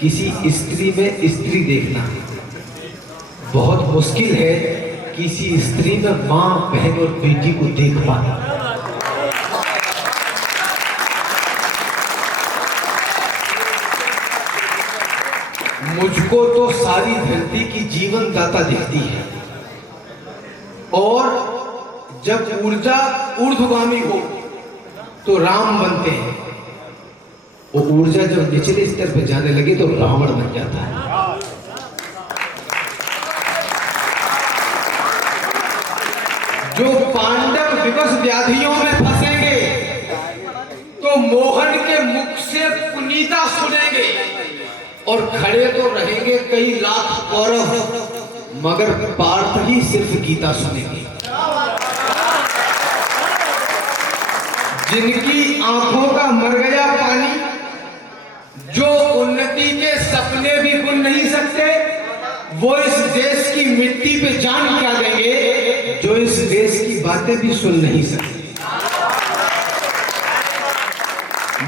किसी स्त्री में स्त्री देखना, बहुत मुश्किल है किसी स्त्री में माँ, बहन और बेटी को देख पाना। मुझको तो सारी धरती की जीवन दाता दिखती है, और जब ऊर्जा ऊर्ध्वगामी हो तो राम बनते हैं, वो ऊर्जा जब निचले स्तर पर जाने लगे तो रावण बन जाता है। जो पांडव विवश व्याधियों में फंसेंगे तो मोहन के मुख से पुनीता सुनेंगे, और खड़े तो रहेंगे कई लाख कौरव, मगर पार्थ ही सिर्फ गीता सुनेंगे। जिनकी आंखों का मर गया पानी, जो उन्नति के सपने भी बुन नहीं सकते, वो इस देश की मिट्टी पे जान क्या देंगे जो इस देश की बातें भी सुन नहीं सकते।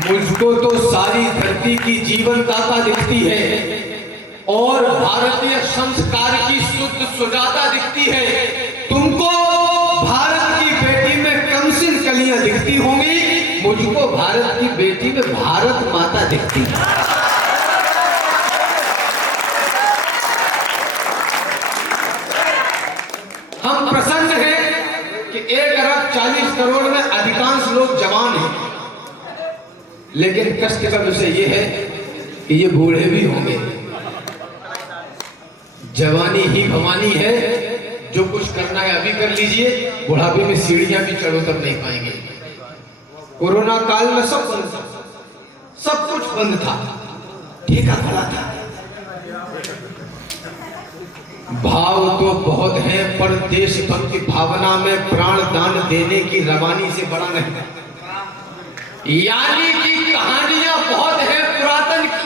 मुझको तो सारी धरती की जीवन दाता दिखती है, और भारतीय संस्कार की शुद्ध सुजाता दिखती है। तुमको भारत की बेटी में कमसिन कलियां दिखती होंगी, मुझको भारत की बेटी में भारत माता दिखती है। हम प्रसन्न हैं कि 1 अरब 40 करोड़ में अधिकांश लोग जवान हैं, लेकिन कष्ट का विषय यह है कि ये बूढ़े भी होंगे। जवानी ही भवानी है, जो कुछ करना है अभी कर लीजिए, बुढ़ापे में सीढ़ियां भी चढ़ो तब नहीं पाएंगे। कोरोना काल में सब बंद था, सब कुछ बंद था, ठेका खड़ा था। भाव तो बहुत है, पर देशभक्ति भावना में प्राण दान देने की रवानी से बड़ा नहीं। यानी कि कहानियां बहुत है पुरातन की,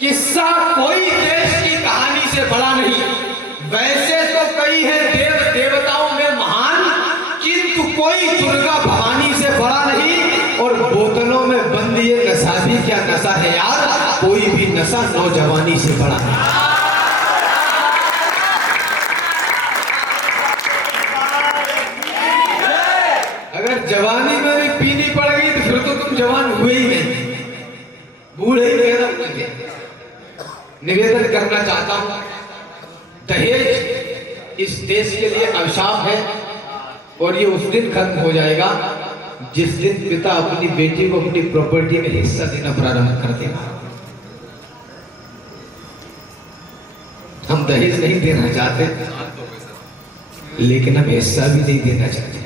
किस्सा कोई देश की कहानी से बड़ा नहीं। वैसे तो कई है देव देवताओं में महान, किंतु कोई दुर्गा भवानी से बड़ा नहीं। और बोतलों में बंद ये नशा भी क्या नशा है यार, कोई भी नशा नौजवानी से बड़ा नहीं। अगर जवानी में भी पीनी पड़ गई तो फिर तो तुम जवान हुए ही नहीं, बूढ़े ही रहना मुझे। निवेदन करना चाहता हूं, दहेज इस देश के लिए अभिशाप है, और ये उस दिन खत्म हो जाएगा जिस दिन पिता अपनी बेटी को अपनी प्रॉपर्टी में हिस्सा देना प्रारंभ कर देगा। हम दहेज नहीं देना चाहते, लेकिन हम हिस्सा भी नहीं देना चाहते,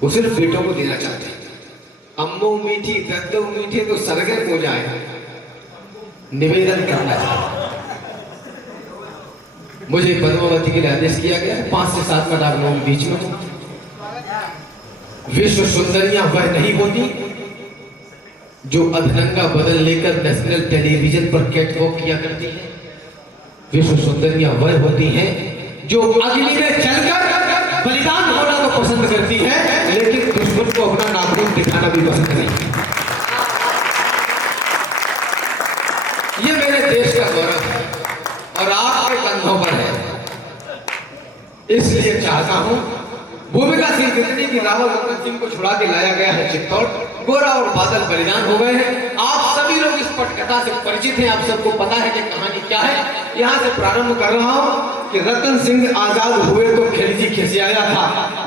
वो सिर्फ बेटों को देना चाहते हैं। अम्मो मीठी दद्दो मीठे तो सरगर्म हो जाए। निवेदन करना चाहता, मुझे पद्मावती के लिए आदेश किया गया 5 से 7 मिनट आप लोगों के बीच में। विश्व सुंदरियां वह नहीं होती जो अधरंगा बदल लेकर नेशनल टेलीविजन पर कैटवॉक किया करती है। विश्व सुंदरियां वह होती हैं जो अग्नि में जलकर बलिदान होना तो पसंद करती है, लेकिन दुश्मन को अपना नाखून दिखाना भी पसंद नहीं। ये मेरे देश का गौरव है और आपके कंधों पर है। इसलिए चाहता हूं, भूमिका सिंह जितनी की रावल रतन सिंह को छुड़ा के लाया गया है चित्तौड़, गोरा और बादल बलिदान हो गए हैं। आप सभी लोग इस पटकथा से परिचित हैं, आप सबको पता है कि कहानी क्या है। यहां से प्रारंभ कर रहा हूं कि रतन सिंह आजाद हुए तो खिलजी खिसियाया था,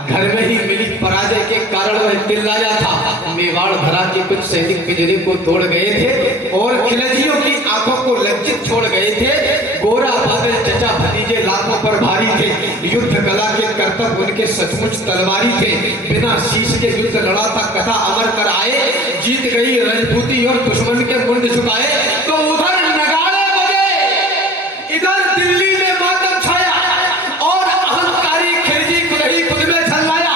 घर में ही मिली पराजय के कारण वह चिल्लाया था। मेवाड़ धरा के कुछ सैनिक पिंजरे को तोड़ गए थे और खिलजियों की आंखों को लज्जित छोड़ गए थे। गोरा बादल चचा भतीजे लाखों पर भारी थे, युद्ध कला के कर्तव्य उनके सचमुच तलवारी थे। बिना शीश के युद्ध लड़ा था, कथा अमर कर आए, जीत गई राजपूती और दुश्मन के मुंड झुकाए। तो उधर नगाड़े बजे, इधर दिल्ली में मातम छाया, और अहंकारी खिलजी खुद ही खुद में झल्लाया।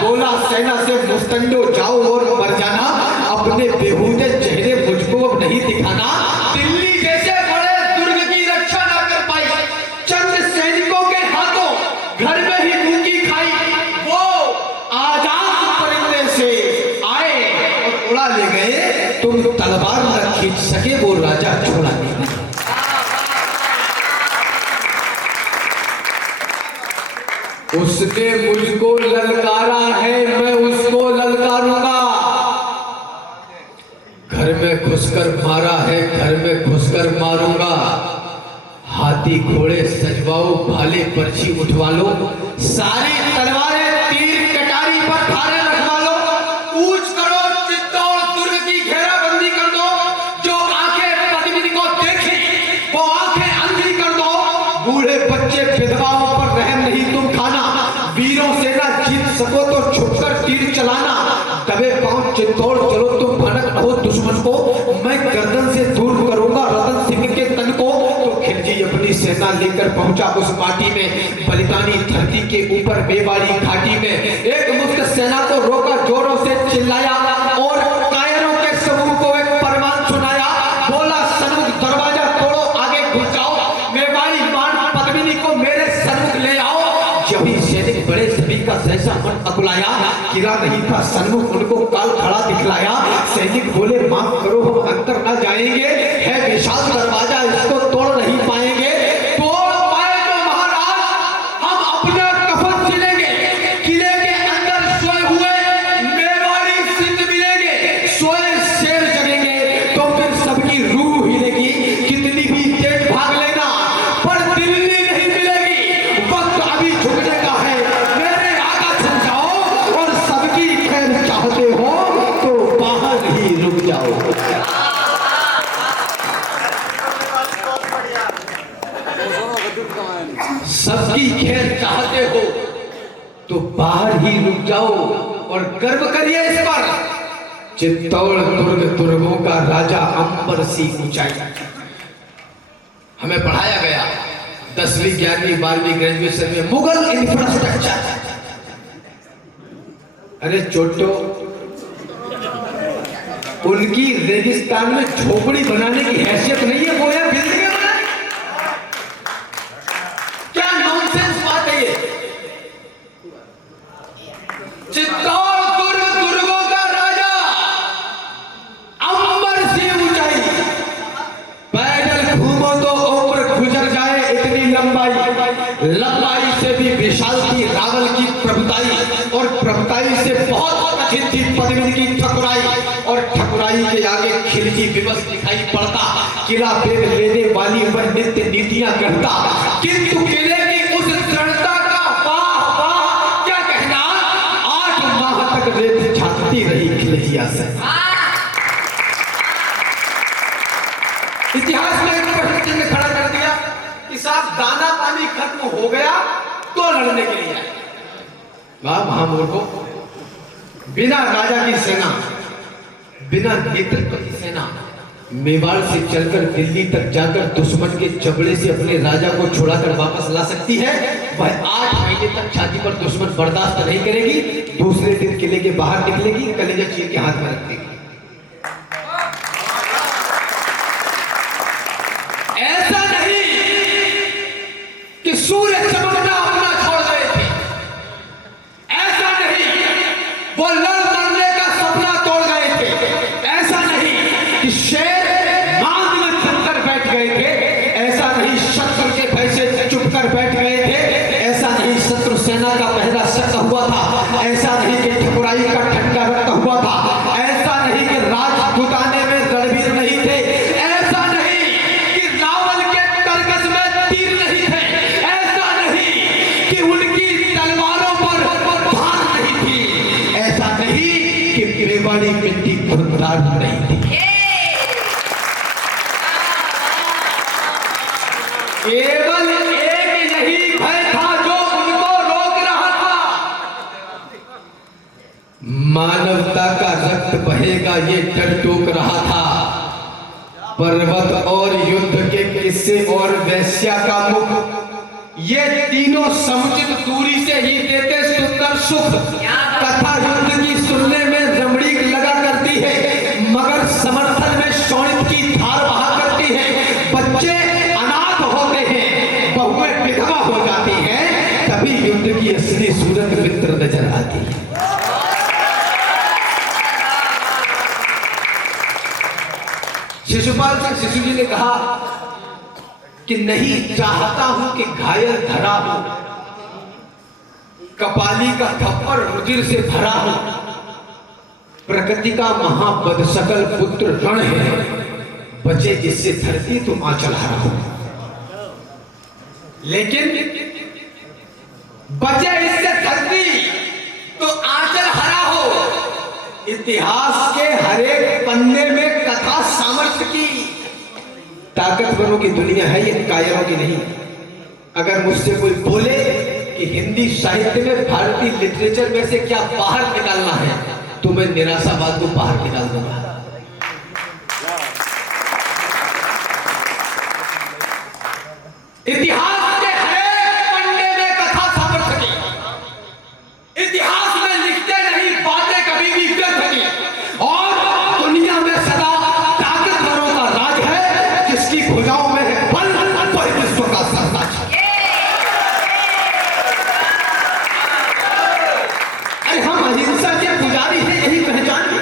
बोला सेना से मुस्तंडो जाओ और मर जाना, अपने बेहूदे चेहरे मुझको अब नहीं दिखाना। दिल्ली जैसे बड़े दुर्ग की रक्षा ना कर पाई, चंद सैनिकों के हाथों घर में ही भूखी खाई। वो आजाद परिंदे से आए और उड़ा ले गए, तुम तलवार न खींच सके, वो राजा छोड़ा नहीं। उसने मुझको ललकारा है, मैं उसको ललकारूंगा। घर में घुसकर मारा है, घर में घुसकर मारूंगा। हाथी घोड़े सजवाओ, भाले पर्ची उठवा लो, सारी तलवारें तीर कटारी पर धारे रखवा लो। कूच करो, चित्तौड़ दुर्ग की घेराबंदी कर दो। जो आंखें पद्मिनी को देखे वो आंखें अंधी कर दो। बूढ़े बच्चे विधवाओं पर रहम नहीं तुम खाना। वीरों से ना जीत सको तो छुपकर तीर चलाना। दबे पांव चित्तौड़ चलो तुम भनक न हो दुश्मन को। मैं गर्दन से दूर करूंगा रतन सिंह के तन को। तो खिलजी अपनी सेना लेकर पहुंचा उस पार्टी में, बलिदानी धरती के ऊपर मेवाड़ी घाटी में। एक मुक्त सेना को रोका, जोरों से चिल्लाया और कायरों के समूह को एक फरमान सुनाया। बोला सन्मुख दरवाजा तोड़ो, आगे घुस जाओ। मेवाड़ी मान पद्मिनी को मेरे सन्मुख ले आओ। जब ही सैनिक बड़े सभी का सहसा मन अकुलाया, गिरा नहीं था सन्मुख उनको काल खड़ा दिखलाया। सैनिक बोले माफ करो हम अंदर न जाएंगे, है विशाल दरवाजा इसको तोड़ नहीं पाएंगे। तोड़ पाए तो महाराज हम अपना कफन सिलेंगे। किले के अंदर सोए हुए मेवाड़ी सिंध मिलेंगे। सोए शेर जगेंगे तो फिर सबकी रूह हिलेगी। कितनी भी तेज भाग लेना पर दिल्ली नहीं मिलेगी। वक्त अभी झुकने का है, मेरे आगा चल जाओ और सबकी खैर चाहते हो तो बाहर ही रुक जाओ। सबकी खैर चाहते हो तो बाहर ही रुक जाओ और गर्व करिए इस पर। चित्तौड़ दुर्ग दुर्गों का राजा, अंबर सी ऊंचाई। हमें पढ़ाया गया 10वीं 11वीं 12वीं ग्रेजुएशन में मुगल इंफ्रास्ट्रक्चर। अरे चोटो, उनकी रेगिस्तान में झोपड़ी बनाने की हैसियत नहीं है, वो है बिल्डिंग बनाने। क्या नॉनसेंस बात है ये। चित्तौड़ दुर्ग दुर्गों का राजा, अंबर से ऊंचाई। पैदल घूमो तो उम्र गुजर जाए इतनी लंबाई से भी विशाल थी रावल की प्रभुताई। और प्रभुताई से बहुत कठिन थी पद्मिनी की ठकुराई। और ठकुराई के आगे खिलजी विवश दिखाई पड़ता। किला भेद लेने वाली वह नित्य नीतियां करता, किंतु किले की उस दृढ़ता का वाह वाह क्या कहना। 8 माह तक रेत छाटती रही खिलजिया से। इतिहास में एक प्रश्न चिन्ह खड़ा कर दिया कि साहब दाना पानी खत्म हो गया तो लड़ने के लिए आए। वाह महामूर्खों, बिना राजा की सेना, बिना नेतृत्व की सेना मेवाड़ से चलकर दिल्ली तक जाकर दुश्मन के जबड़े से अपने राजा को छुड़ाकर वापस ला सकती है। वह 8 महीने तक छाती पर दुश्मन बर्दाश्त नहीं करेगी। दूसरे दिन किले के बाहर निकलेगी, कलेजा चीर के हाथ में रख देगी। ऐसा नहीं कि सूर्य चमकना अपना छोड़ गए थे, ऐसा नहीं वो लड़ मरने का सपना तोड़ गए थे, ऐसा नहीं कि शेर मांग में चुपकर बैठ गए थे, ऐसा नहीं शत्रु के भय से चुपकर बैठ गए थे, ऐसा नहीं शत्रु सेना का पहरा सटा हुआ था, ऐसा नहीं कि ठकुराई का ठंडा रखा हुआ था, ऐसा नहीं कि राजपूताने में रणवीर नहीं थे, ऐसा नहीं कि रावल के तरकस में तीर नहीं थे, ऐसा नहीं कि उनकी तलवारों पर धार नहीं थी, ऐसा नहीं कि मेवाड़ी मिट्टी खुरदार नहीं थी। केवल एक यही भय था जो उनको रोक रहा था। मानवता का रक्त बहेगा ये डर टोक रहा था। पर्वत और युद्ध के किस्से और वैश्या का मुख, ये तीनों समुचित दूरी से ही देते सुंदर सुख। कथा युद्ध की सुनने में रमणीक लगा करती है, मगर समर्थन में शौणित की धार बहा करती है। बच्चे अनाथ होते हैं, बहुएं विधवा हो जाती हैं, तभी युद्ध की असली सूरत मित्र नजर आती है। शिशुपाल सिंह शिशु जी ने कहा कि नहीं चाहता हूं कि घायल धरा हो, कपाली का थप्पड़ रुधिर से भरा हो, प्रकृति का महाबद सकल पुत्र रण है, बचे जिससे धरती तुम आंचल हरा हो। लेकिन बचे इससे धरती तो आंचल हरा हो। इतिहास के हरेक पन्ने में कथा सामर्थ्य की, ताकतवरों की दुनिया है, ये कायरों की नहीं। अगर मुझसे कोई बोले कि हिंदी साहित्य में भारतीय लिटरेचर में से क्या बाहर निकालना है, तो मैं निराशावाद को बाहर निकाल दूंगा। इतिहास के हरेक पन्ने में कथा सामर्थ्य की, इतिहास में लिखते नहीं बातें कभी भी व्यर्थ नहीं, और दुनिया में सदा ताकतवरों का राज है, जिसकी भुजाओं में है बल, तो विश्व का सरताज। अरे हम अहिंसा के पुजारी हैं, यही पहचान है,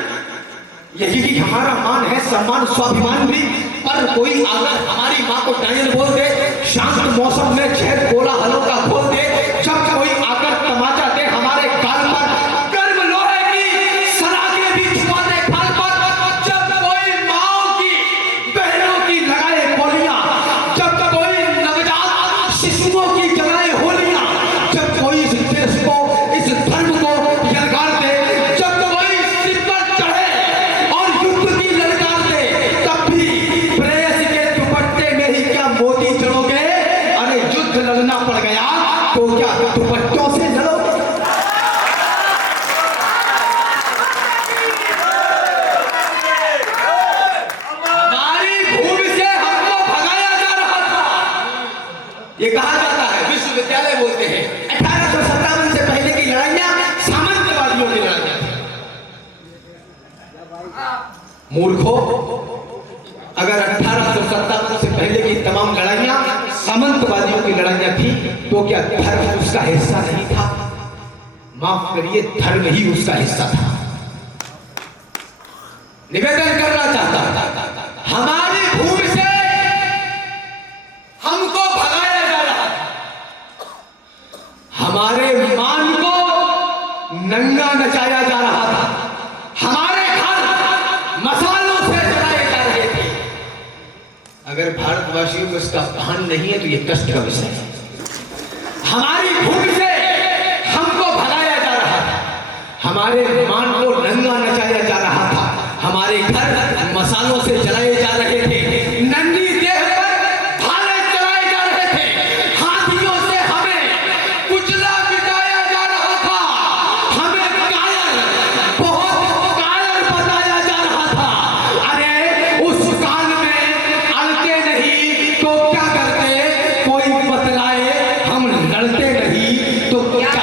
यही हमारा मान है, सम्मान स्वाभिमान भी। पर कोई अगर हमारी माँ को डायन बोल दे, शांत मौसम में छह कोलाहलों का खोल दे, जब कोई आकर तमाचा दे हमारे गाल पर, गर्म लोहे की सराखें भी छुपा दे खाल पर, जब कोई माओ की बहनों की लगाए बोलियां, जब कोई नवजात शिशुओं की जलाए होलियां, जब कोई इस देश को, इस धर्म को यलगार दे, जब कोई सिर पर चढ़े और युद्ध की ललकार दे, तब भी प्रेयसी के दुपट्टे में ही क्या मोती जड़ोगे? अरे युद्ध लड़ना पड़ गया तो क्या दुपट्टों से लड़ोगे? हमारी भूमि से हमको भगाया जा रहा था। ये कहा जाता है, विश्वविद्यालय बोलते हैं 1857 से पहले की लड़ाइयां सामंतवादियों की लड़ाइयां थी। मूर्खों, अगर 1857 से पहले की तमाम लड़ाइयां सामंतवादियों की लड़ाइयां थी, तो क्या धर्म उसका हिस्सा नहीं था? माफ करिए, धर्म ही उसका हिस्सा था। निवेदन करना चाहता था, हमारी भूमि से हमको भगाया जा रहा था, हमारे मान को नंगा नचाया जा रहा था, हमारे घर मसालों से जलाए जा रहे थे। अगर भारतवासियों को इसका भान नहीं है तो ये कष्ट का विषय है। हमारी भूमि से हमको भगाया जा रहा था, हमारे मान को नंगा नचाया जा रहा था, हमारे घर मसालों से जलाए जा रहे थे, नंगी देह पर भाले चलाए जा रहे थे, हाथियों से हमें कुचला मिटाया जा रहा था, हमें कायर, बहुत कायर बताया जा रहा था। अरे उस काल में अड़ते नहीं तो क्या करते? कोई बतलाए, हम लड़ते नहीं तो क्या?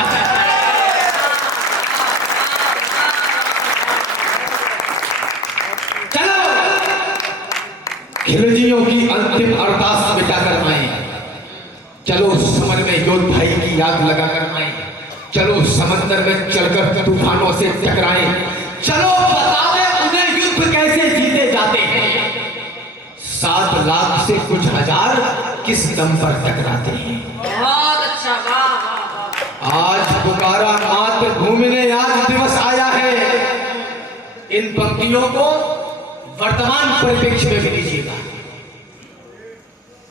चलो खिलजियों की अंतिम अरदास मिटाकर आए, चलो समर में योद्धाई की आग लगाकर आए, चलो समंदर में चलकर तूफानों से टकराए, चलो बता दें उन्हें युद्ध कैसे जीते जाते हैं। 7 लाख से कुछ हजार किस दम पर टकराते हैं। बहुत अच्छा, वाह। आज पुकारा मातृभूमि ने आज दिवस आया है। इन पंक्तियों को वर्तमान परिप्रेक्ष्य में भी लीजिएगा।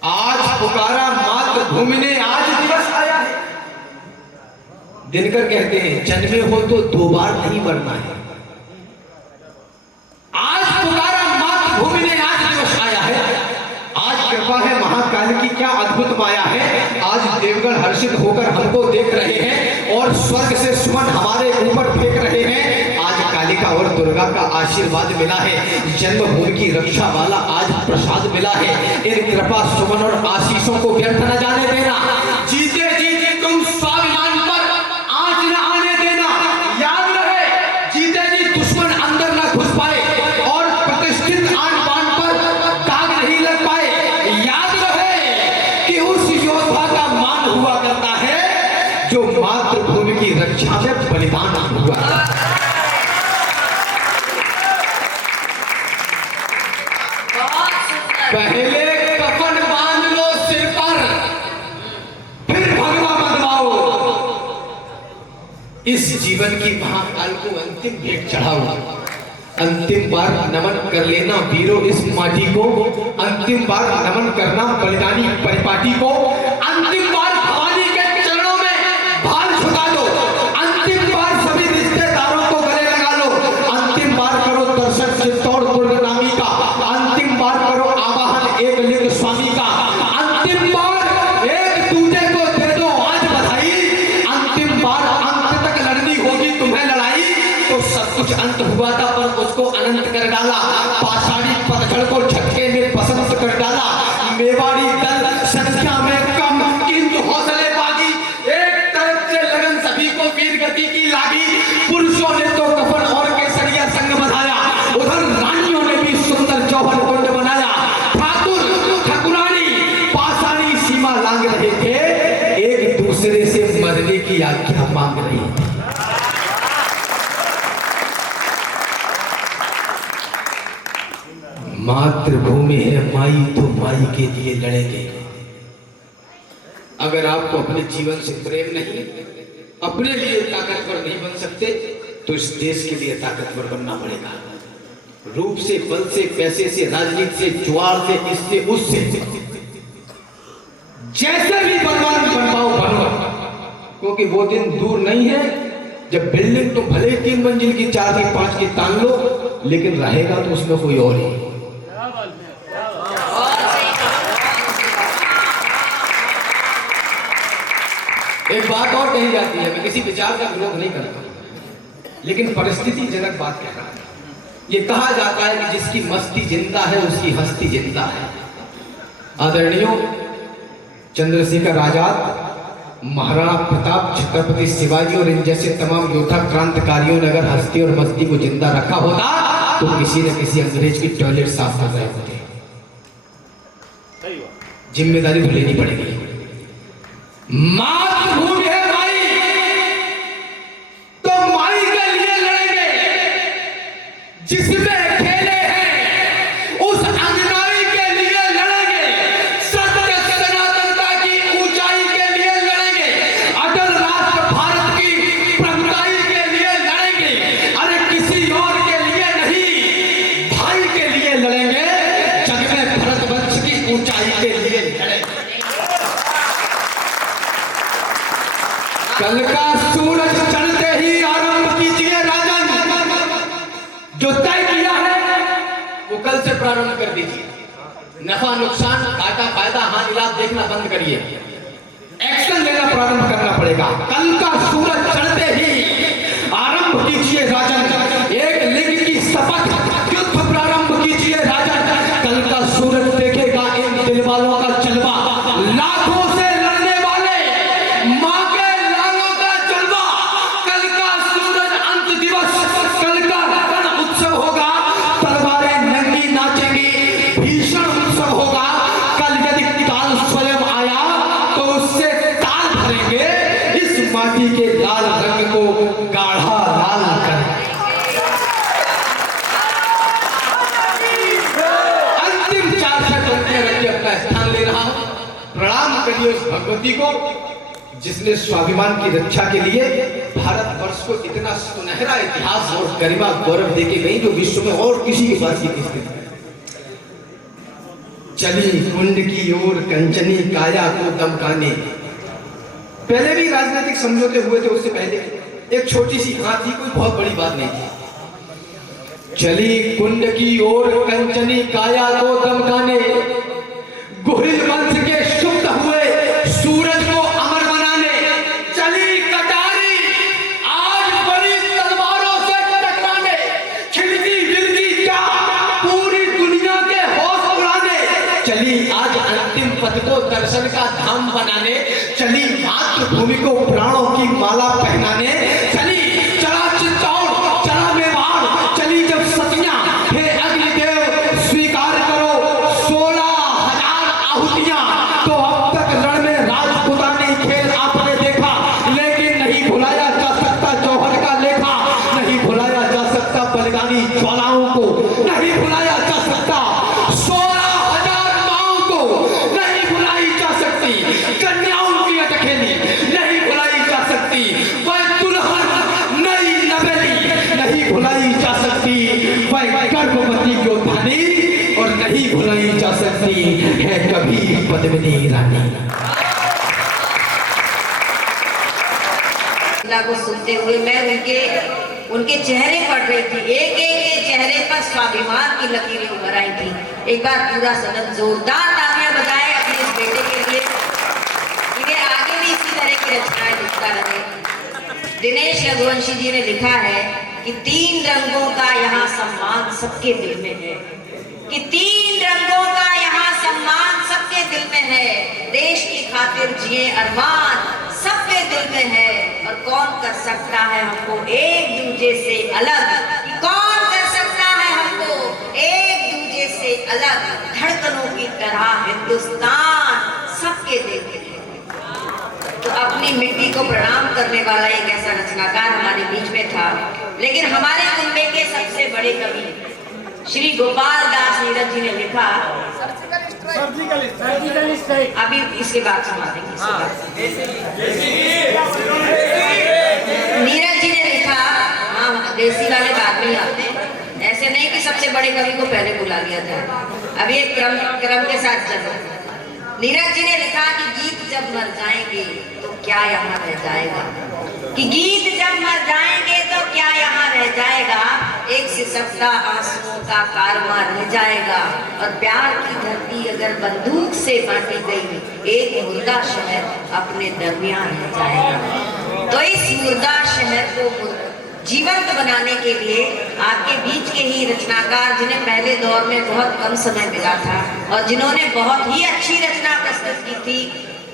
आज पुकारा मातृभूमि ने आज दिवस आया है। दिनकर कहते हैं, जन्मे हो तो 2 बार नहीं मरना है। आज पुकारा मातृभूमि ने आज दिवस आया है। आज कृपा है महाकाल की, क्या अद्भुत माया है। आज देवगण हर्षित होकर हमको देख रहे हैं और स्वर्ग से सुमन हमारे ऊपर फेंक रहे हैं। आज कालिका और दुर्गा का आशीर्वाद मिला है, जन्मभूमि की रक्षा वाला आज प्रसाद मिला है। इन कृपा सुमन और आशीषों को व्यर्थ न जाने देना। जीते जी तुम स्वाभिमान पर आंच न आने देना। याद रहे, जीते जी दुश्मन अंदर न घुस पाए और प्रतिष्ठित आन बान पर दाग नहीं लग पाए। याद रहे कि उस योद्धा का मान हुआ करता है जो मातृभूमि की रक्षा में बलिदान हुआ। पहले कफन बांध लो सिर पर, फिर भगवा बंधवाओ। इस जीवन की महाकाल को अंतिम भेंट चढ़ाओ। अंतिम बार नमन कर लेना वीरों इस माटी को, अंतिम बार नमन करना बलिदानी परिपाटी को, अंतिम बार भवानी के चरणों में भार झुका दो, अंतिम बार सभी रिश्तेदारों को गले लगा लो, अंतिम बार करो दर्शन चित्तौड़ दुर्ग नामी का, अंतिम बार करो आवाहन एक लिंग स्वामी का, अंतिम बार एक दूजे को दे दो आज बधाई, अंतिम बार अंत तक लड़नी होगी तुम्हें लड़ाई। तो सब कुछ अंत हुआ था पर उसको अनंत कर डाला, पाषाणी पतझड़ को झटके में बसंत कर डाला, मेवाड़ी दल संख्या में कम किंतु हौसले बागी, एक तरफ से लगन सभी को वीर गति की लागी, पुरुषों ने तो कफन और केसरिया संग बधाया, उधर रानियों ने भी सुंदर जौहर कुंड बनाया, ठाकुर ठाकुरानी पाषाणी सीमा लांग रहे थे, एक दूसरे से मरने की आज्ञा मांग रही थी। मातृभूमि है माई तो माई के लिए लड़ेंगे। अगर आपको अपने जीवन से प्रेम नहीं, अपने लिए ताकतवर नहीं बन सकते तो इस देश के लिए ताकतवर बनना पड़ेगा। रूप से, बल से, पैसे से, राजनीति से, जुआर से, इससे उससे, जैसे भी बलवान बन पाओ बनो, क्योंकि वो दिन दूर नहीं है जब बिल्डिंग तो भले 3 मंजिल की, 4 की, 5 की तान लो, लेकिन रहेगा तो उसमें कोई और ही। एक बात और कही जाती है, मैं किसी विचार का विरोध नहीं करता, लेकिन परिस्थिति जनक बात कह रहा है। ये कहा जाता है कि जिसकी मस्ती जिंदा है उसकी हस्ती जिंदा है। आदरणीयों चंद्रशेखर आजाद, महाराणा प्रताप, छत्रपति शिवाजी और इन जैसे तमाम योद्धा क्रांतिकारियों ने अगर हस्ती और मस्ती को जिंदा रखा होता तो किसी न किसी अंग्रेज की टॉयलेट साफ कर रहे होते। जिम्मेदारी तो लेनी पड़ेगी। मातृभूमि है माई तो माई के लिए लड़ेंगे, जिसमें खेले हैं उस अंगनाई के लिए लड़ेंगे, सत्य सनातनता की ऊंचाई के लिए लड़ेंगे, अटल राष्ट्र भारत की प्रभुताई के लिए लड़ेंगे। अरे किसी और के लिए नहीं, भाई के लिए लड़ेंगे, जग में भरतवंश की ऊंचाई के लिए लड़ेंगे। कल का सूरज चढ़ते ही आरंभ कीजिए राजन, जो तय किया है वो कल से प्रारंभ कर दीजिए। नफा नुकसान, घाटा फायदा, हानि लाभ देखना बंद करिए, एक्शन लेना प्रारंभ करना पड़ेगा। कल का सूरज चढ़ते ही आरंभ कीजिए राजन, एक लिंग की शपथ, युद्ध प्रारंभ कीजिए राजन। कल का सूरज देखेगा इन दिल वालों का जलवा, लाखों से लड़ने वाले मां के लालों का जलवा। कल का सूरज अंत दिवस, कल का रण उत्सव होगा, तलवारें नंगी नाचेंगी, भीषण उत्सव होगा। कल यदि काल स्वयं आया तो उससे ताल भरेंगे, इस माटी के लाल रंग को गाढ़ा लाल करेंगे। अंतिम 4 से बनते रखिए, अपना स्थान ले रहा हूं। प्रणाम करिए उस भगवती को जिसने स्वाभिमान की रक्षा के लिए भारतवर्ष को इतना सुनहरा इतिहास और गरिमा गौरव देके गई जो विश्व में और किसी के पास ये किस्मत है। चली कुंड की ओर कंचनी काया को दमकाने। पहले भी राजनीतिक समझौते हुए थे, उससे पहले एक छोटी सी हाथ थी, कोई बहुत बड़ी बात नहीं थी। चली कुंड की ओर कंचनी काया को दमकाने, गोहिल वंश के शुद्ध हुए सूरज को अमर बनाने। चली कटारी आज बड़ी तलवारों से टकराने, खिलती बिलती क्या पूरी दुनिया के होश उड़ाने। चली आज अंतिम पथ को दर्शन का धाम बनाने, चली मातृभूमि को प्राणों की माला पहनाने। चली चला चित्तौड़, चला मेवाड़, चली जब सतियां, हे अग्निदेव स्वीकार करो 16,000 आहुतियां। तो अब तक रण में राजपुतानी खेल आपने देखा, लेकिन नहीं भुलाया जा सकता जौहर का लेखा, नहीं भुलाया जा सकता बलिदानी ज्वालाओं को, नहीं भुलाया जा सकता 16,000 माओं को, नहीं भुलाई जा सकती कन्याओं की अटखेली, नहीं भुलाई जा बसी है कभी पद्मिनी रानी। को सुनते हुए मैं उनके चेहरे पढ़ रही थी, एक एक के चेहरे पर स्वाभिमान की लकीरें उभर आई थी। एक बार पूरा सदन जोरदार तालियां बजाए अपने इस बेटे के लिए, इन्हें आगे भी इसी तरह की रचनाएं लिखता रहे। दिनेश रघुवंशी जी ने लिखा है कि 3 रंगों का यहाँ सम्मान सबके दिल में है, कि 3 रंगों का यहाँ सम्मान सबके दिल में है। देश की खातिर जिए अरमान सबके दिल में है, और कौन कर सकता है हमको एक दूजे से अलग, कि कौन कर सकता है हमको एक दूजे से अलग। धड़कनों की तरह हिंदुस्तान सबके दिल में है। तो अपनी मिट्टी को प्रणाम करने वाला एक ऐसा रचनाकार हमारे बीच में था। लेकिन हमारे कुंबे के सबसे बड़े कवि श्री गोपाल दास नीरज जी ने लिखा, अभी इसके बाद सुना देंगे। नीरज जी ने लिखा, हाँ देसी वाले बाद में आते हैं, ऐसे नहीं कि सबसे बड़े कवि को पहले बुला लिया था, अभी एक क्रम के साथ चल रहा है। नीरज जी ने लिखा कि गीत जब मर जाएंगे तो क्या यहाँ रह जाएगा, कि गीत जब मर जाएंगे तो क्या यहाँ रह जाएगा। एक सिसकता आंसुओं का कारवां रह जाएगा, और प्यार की धरती अगर बंदूक से बांटी गई, एक मुर्दा शहर अपने दरमियान रह जाएगा। तो इस मुर्दा शहर को जीवंत बनाने के लिए आपके बीच के ही रचनाकार, जिन्हें पहले दौर में बहुत कम समय मिला था और जिन्होंने बहुत ही अच्छी रचना प्रस्तुत की थी,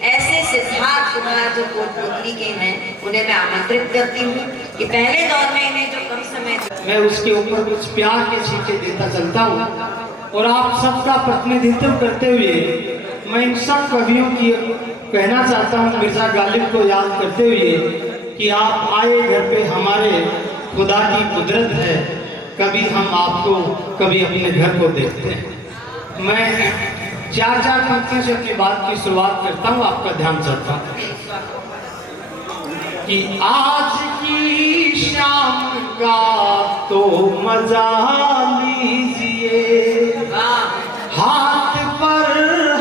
ऐसे सिद्धार्थ कुमार जो कोटपुतली के हैं, उन्हें मैं आमंत्रित करती हूँ कि पहले दौर में इन्हें जो कम समय मैं उसके ऊपर कुछ प्यार के छींटे देता चलता हूँ। और आप सबका प्रतिनिधित्व करते हुए मैं इन सब कवियों की कहना चाहता हूँ, मिर्जा गालिब को याद करते हुए, कि आप आए घर पे हमारे खुदा की कुदरत है, कभी हम आपको कभी अपने घर को देखते हैं। मैं 4 पंक्तियों से अपनी बात की शुरुआत करता हूँ, आपका ध्यान चाहता हूँ कि आज की शाम का तो मजा लीजिए, हाथ पर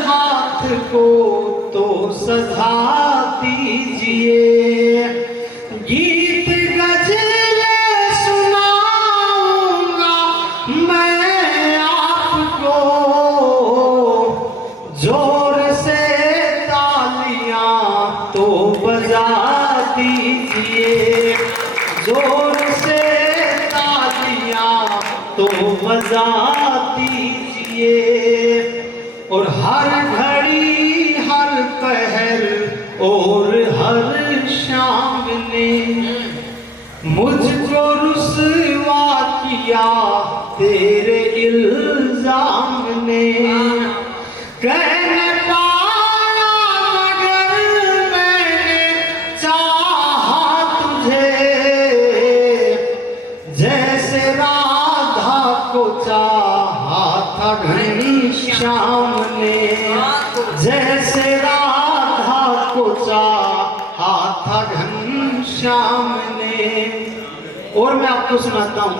हाथ को तो सजा दीजिए, गीत गजले सुनाऊंगा मैं आपको, जोर से तालियां तो बजा दीजिए, जोर से तालियां तो बजा दीजिए। और हर घड़ी हर पहर और हर शाम ने मुझको रुसवा किया तेरे इल्जाम ने, कहने पाया मगर मैंने चाहा तुझे, जैसे राधा को चाहा था घनश्याम ने, जैसे राधा को चाहा था घनश्याम ने। और मैं आपको सुनाता हूँ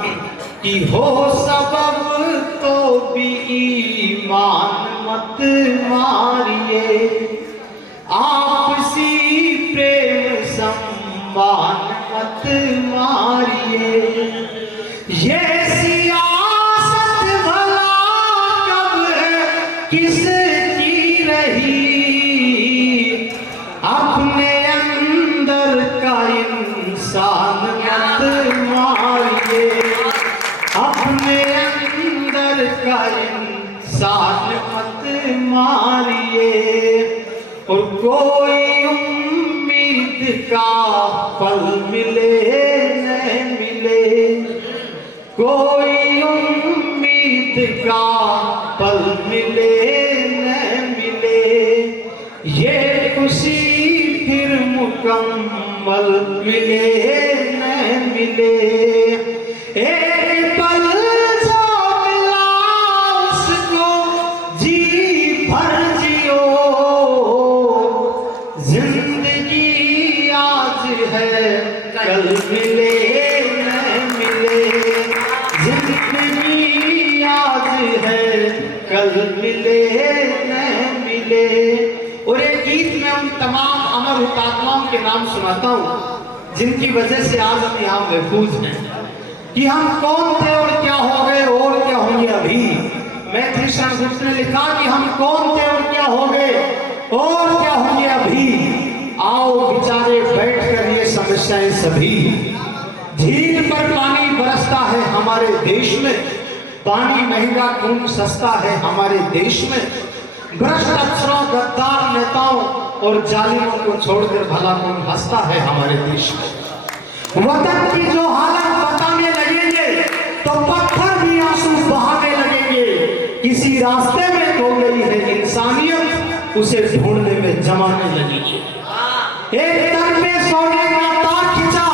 कि हो सबब तो भी ईमान मत मारिए, आपसी प्रेम सम्मान मत मारिए, ये सियासत भला कब है किसकी रही, अपने अंदर का इंसान मत मारिए, अपने अंदर का इंसान मत मारिए। और कोई उम्मीद का फल मिले न मिले, कोई उम्मीद का फल मिले न मिले, ये खुशी फिर मुकम्मल मिले न मिले। एक पल जो मिला उसको जी भर जियो, जिंदगी आज है कल मिले न मिले, जिंदगी आज है कल मिले मिले। और एक गीत में उन तमाम अमर हुतात्माओं के नाम सुनाता हूँ जिनकी वजह से आज हम यहाँ महफूज हैं कि हम कौन थे और क्या हो गए और क्या होंगे अभी। मैथिली शरण गुप्त ने लिखा कि हम कौन थे और क्या हो गए और क्या होंगे अभी। आओ विचारे बैठकर ये समस्याएं सभी। झील पर पानी बरसता है हमारे देश में, पानी महंगा खून सस्ता है हमारे देश में। भ्रष्ट अफसरों, गद्दार नेताओं और जालिमों को छोड़कर भला कौन हंसता है हमारे देश में। वतन की जो हालत बताने लगेंगे तो पत्थर भी आंसू बहाने लगेंगे। किसी रास्ते में खो गई है इंसानियत, उसे ढूंढने में जमाने लगेगी। एक तन पे सोने का तार खिंचा,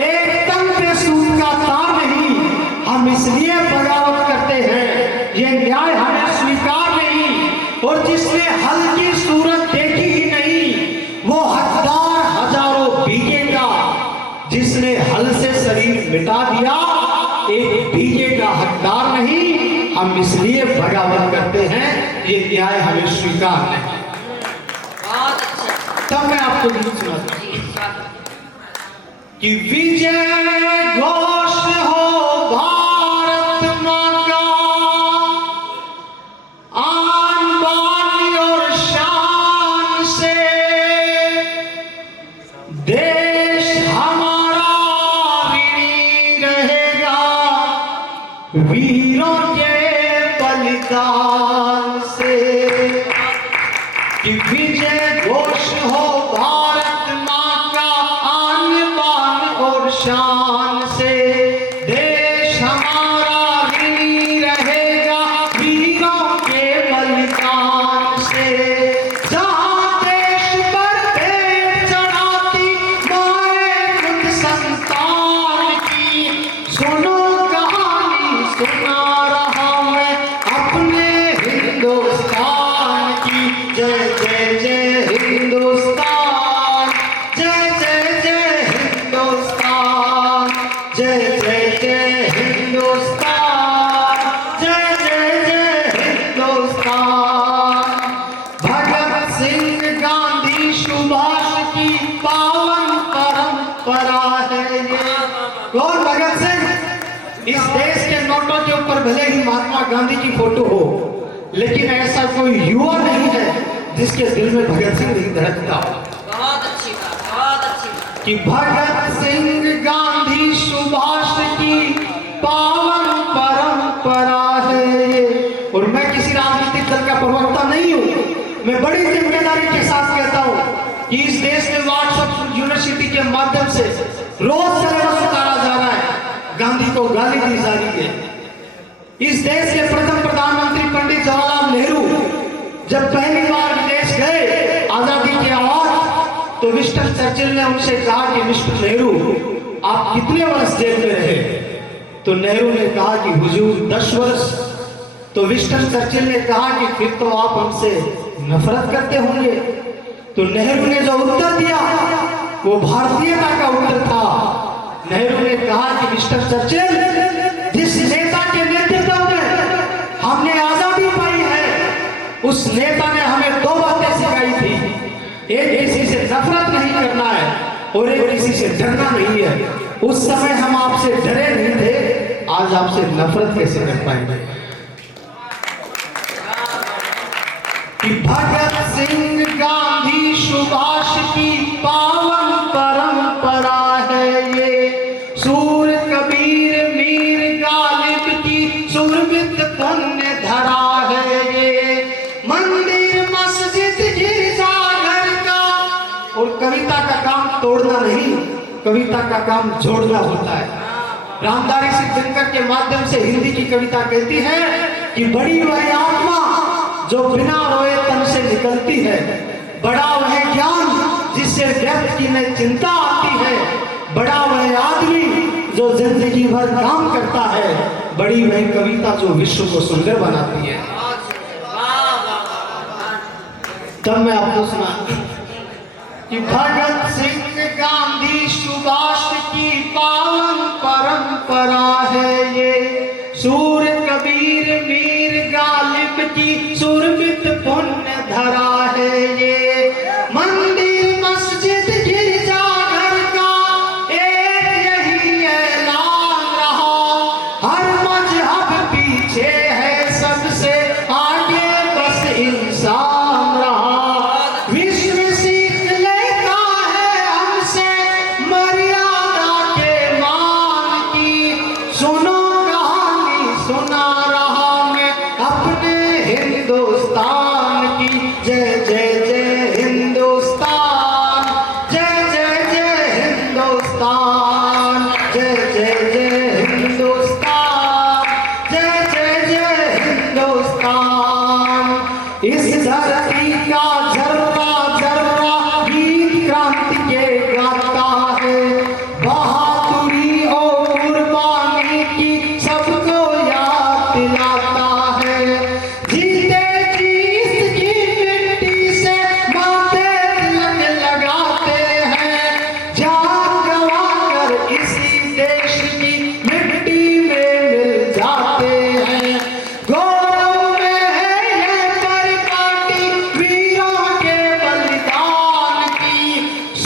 एक तन पे सूद का तार नहीं। हम इसलिए बगावत करते हैं, ये न्याय हमें स्वीकार नहीं। और जिसने हल की सूरत देखी ही नहीं वो हकदार हजारों बीघे का। जिसने हल से शरीर मिटा दिया एक बीघे का हकदार नहीं। हम इसलिए बगावत करते हैं, ये न्याय हमें स्वीकार नहीं। बहुत अच्छा तब मैं आपको गीत सुनाता हूं जी, स्वागत। कि विजय घोष हो भारत मां का, आन बान और शान से। देश हमारा ऋणी रहेगा वीरों के बलिदान से। कि विजय घोष हो भारत मां का, आन बान और शान से। देश हमारा ऋणी रहेगा वीरों के बलिदान से। जहां देश पर भेंट चढ़ाती माए खुद संतान की, सुनो कहानी सुना रहा मैं अपने हिंदुस्तान की। जय जय जय हिंदुस्तान, जय जय जय हिंदुस्तान, जय जय जय हिंदुस्तान, जय जय जय हिंदुस्तान। भगत सिंह, गांधी, सुभाष की पावन परंपरा है ये। कौन भगत सिंह? इस देश के नोटों के ऊपर भले ही महात्मा गांधी की फोटो हो, लेकिन ऐसा कोई युवा नहीं है जिसके दिल में भगत सिंह नहीं धड़कता। बहुत अच्छी बात, बहुत अच्छी बात। कि भगत सिंह, गांधी, सुभाष की पावन परंपरा है ये। और मैं किसी राजनीतिक दल का प्रवक्ता नहीं हूँ, मैं बड़ी जिम्मेदारी के साथ कहता हूँ कि इस देश में व्हाट्सएप यूनिवर्सिटी के माध्यम से रोज सिलेबस उतारा जा रहा है, गांधी को गाली दी जा रही है। इस देश के प्रथम प्रधानमंत्री पंडित जवाहरलाल नेहरू जब पहली बार विदेश गए आजादी के बाद, तो विंस्टन चर्चिल ने उनसे कहा कि मिस्टर नेहरू आप कितने वर्ष जेल में रहे? तो नेहरू ने कहा कि हुजूर 10 वर्ष। तो विंस्टन चर्चिल ने कहा कि फिर तो आप हमसे नफरत करते होंगे। तो नेहरू ने जो उत्तर दिया वो भारतीयता का उत्तर था। नेहरू ने कहा कि मिस्टर चर्चिल, जिस नेता के नेतृत्व में हमने आजादी पाई है, उस नेता ने हमें 2 बातें सिखाई थी। एक किसी से नफरत नहीं करना है और एक किसी से डरना नहीं है। उस समय हम आपसे डरे नहीं थे, आज आपसे नफरत कैसे कर पाएंगे? कि भगत सिंह, गांधी, सुभाष की पावन परंपरा है ये। सूर, कबीर, मीर, गालिब की सुरभित पुण्य धरा है ये। मंदिर, मस्जिद, गिरजाघर का। और कविता का काम तोड़ना नहीं, कविता का काम जोड़ना होता है। रामधारी सिंह दिनकर के माध्यम से हिंदी की कविता कहती है कि बड़ी वह आत्मा जो बिना रोए तन से निकलती है, बड़ा वह ज्ञान जिससे व्यक्त की में चिंता आती है, बड़ा वह आदमी जो जिंदगी भर काम करता है, बड़ी वह कविता जो विश्व को सुंदर बनाती है। तब मैं आपको सुना कि भगत सिंह, गांधी, सुभाष की पावन परंपरा है ये। सूर, कबीर, मीर, गालिब की सुरभित पुण्य धरा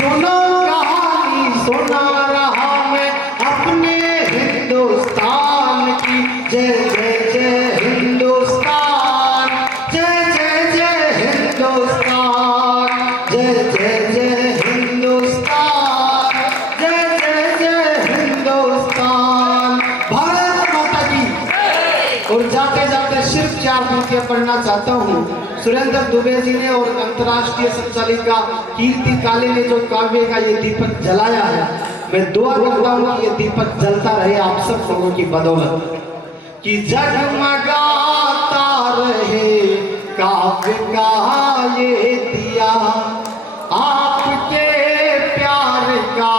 सुनो कहानी सुना रहा मैं अपने हिंदुस्तान की। जय जय जय हिंदुस्तान, जय जय जय हिंदुस्तान, जय जय जय हिंदुस्तान, जय जय जय हिंदुस्तान। भारत माता की। और जाते जाते सिर्फ 4 पंक्तियां पढ़ना चाहता हूँ। सुरेंद्र दुबे जी ने और अंतर्राष्ट्रीय संचालिका कीर्ति काले ने जो काव्य का ये दीपक जलाया है, मैं दुआ करता हूँ कि ये दीपक जलता रहे आप सब लोगों की बदौलत, कि जगमगाता रहे काव्य का ये दिया, आपके प्यार का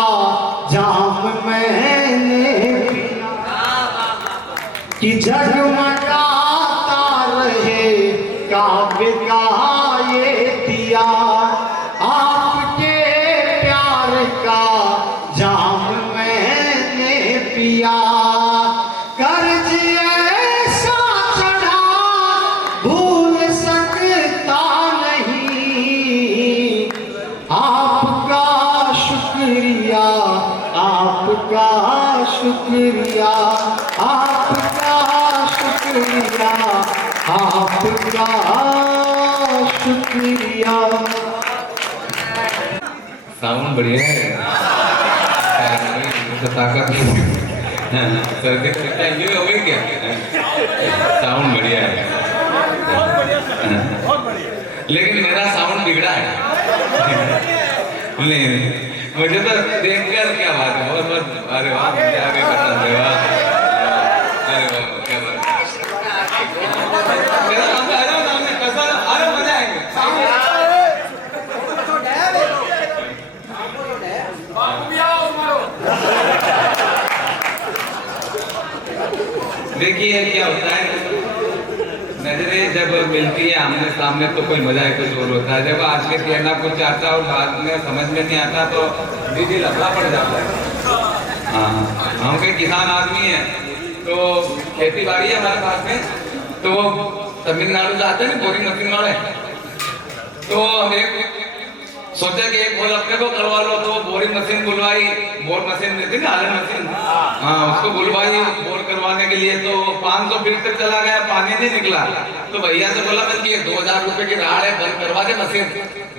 जाम मैंने पिया, कि जगमगाता रहे काव्य का ये दिया, आपके प्यार का जाम मैंने पिया। कर्ज ऐसा चढ़ा भूल सकता नहीं, आपका शुक्रिया, आपका शुक्रिया, आपका शुक्रिया, आपका शुक्रिया। साउंड बढ़िया है, ताकत सर्किट ये हो गई क्या? साउंड बढ़िया है, लेकिन मेरा साउंड बिगड़ा है। नहीं, मुझे तो देखकर क्या बात है, बहुत बहुत अरे वाह, मुझे आगे करना है, वाह, अरे वाह, क्या बात है। मेरा नाम आ रहा है, कैसा अरे मजा आएंगे। देखिए क्या होता है, नजरें जब मिलती है आमने सामने तो कोई मजा ही कुछ और होता है। जब आज के कहना कुछ आता है और बाद में समझ में नहीं आता तो दीदी लफड़ा पड़ जाता है। हाँ, हम के किसान आदमी हैं तो खेती बाड़ी है हमारे पास में, तो तमिलनाडु जाते हैं बोरिंग मशीन वाले, तो हम एक सोचा कि एक बोल अपने को करवा लो, तो बोरिंग मशीन बुलवाई, बोर मशीन देती ना हालन मशीन, हाँ उसको बुलवाई बोर करवाने के लिए। तो 500 फीट तक चला गया, पानी नहीं निकला। तो भैया से बोला मैं कि 2000 रुपए की राड़ है, बंद करवा दे मशीन,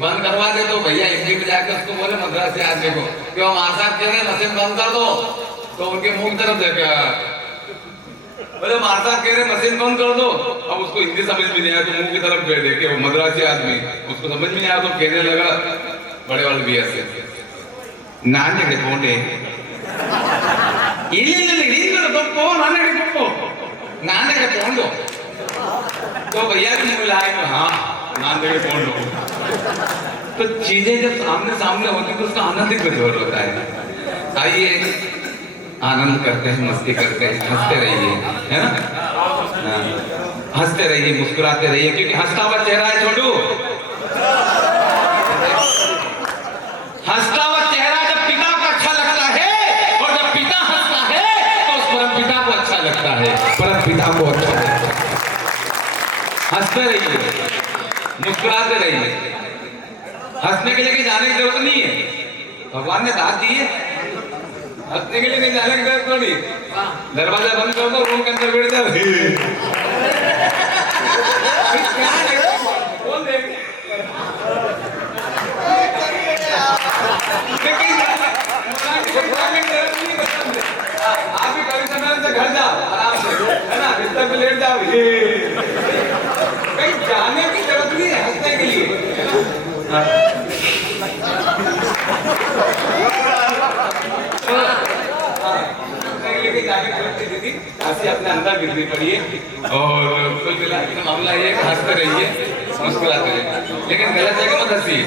बंद करवा दे। तो भैया हिंदी में जाकर उसको बोले मद्रास से आदमी को कि हम आसाद कह रहे मशीन बंद कर दो। तो उनके मुंह की तरफ देखा, बोले मारता कह रहे मशीन बंद कर दो। अब उसको हिंदी समझ में नहीं आया तो मुंह की तरफ देखे, वो मद्रासी आदमी, उसको समझ में नहीं आया तो कहने लगा बड़े वाले भैया से, नाने के पोंडे नाने के पोंडो। तो भैया भी नहीं मिलाए तो हाँ नाने के पोंडो। तो चीजें जब सामने सामने होती तो उसका आनंद ही कुछ और होता है। आइए आनंद करते हैं, मस्ती करते हैं, हंसते रहिए, है ना, हंसते रहिए, मुस्कुराते रहिए, क्योंकि हंसता हुआ चेहरा है छोटू, हंसता हुआ चेहरा जब पिता को अच्छा लगता है और जब पिता हंसता है तो उस परम पिता को अच्छा लगता है, परम पिता को अच्छा लगता है। हंसते रहिए, मुस्कुराते रहिए, हंसने के लिए कि जाने की जरूरत नहीं है, भगवान ने दांत दिए, हंसने के लिए नहीं जाने की जरूरत थोड़ी। दरवाजा बंद कर दो, रूम के अंदर बैठ जाओ, बोल दे आप भी कभी समय से घर जाओ आराम से, है ना, बिस्तर पे लेट जाओ, कहीं जाने की जरूरत नहीं है हंसने के लिए, है ना। दीदी हंसी अपने अंदर गिरनी पड़िए और कुल मिला के मामला ये हंसते रहिए, मुस्कुराते रहिए, लेकिन गलत जगह मत हंसिए।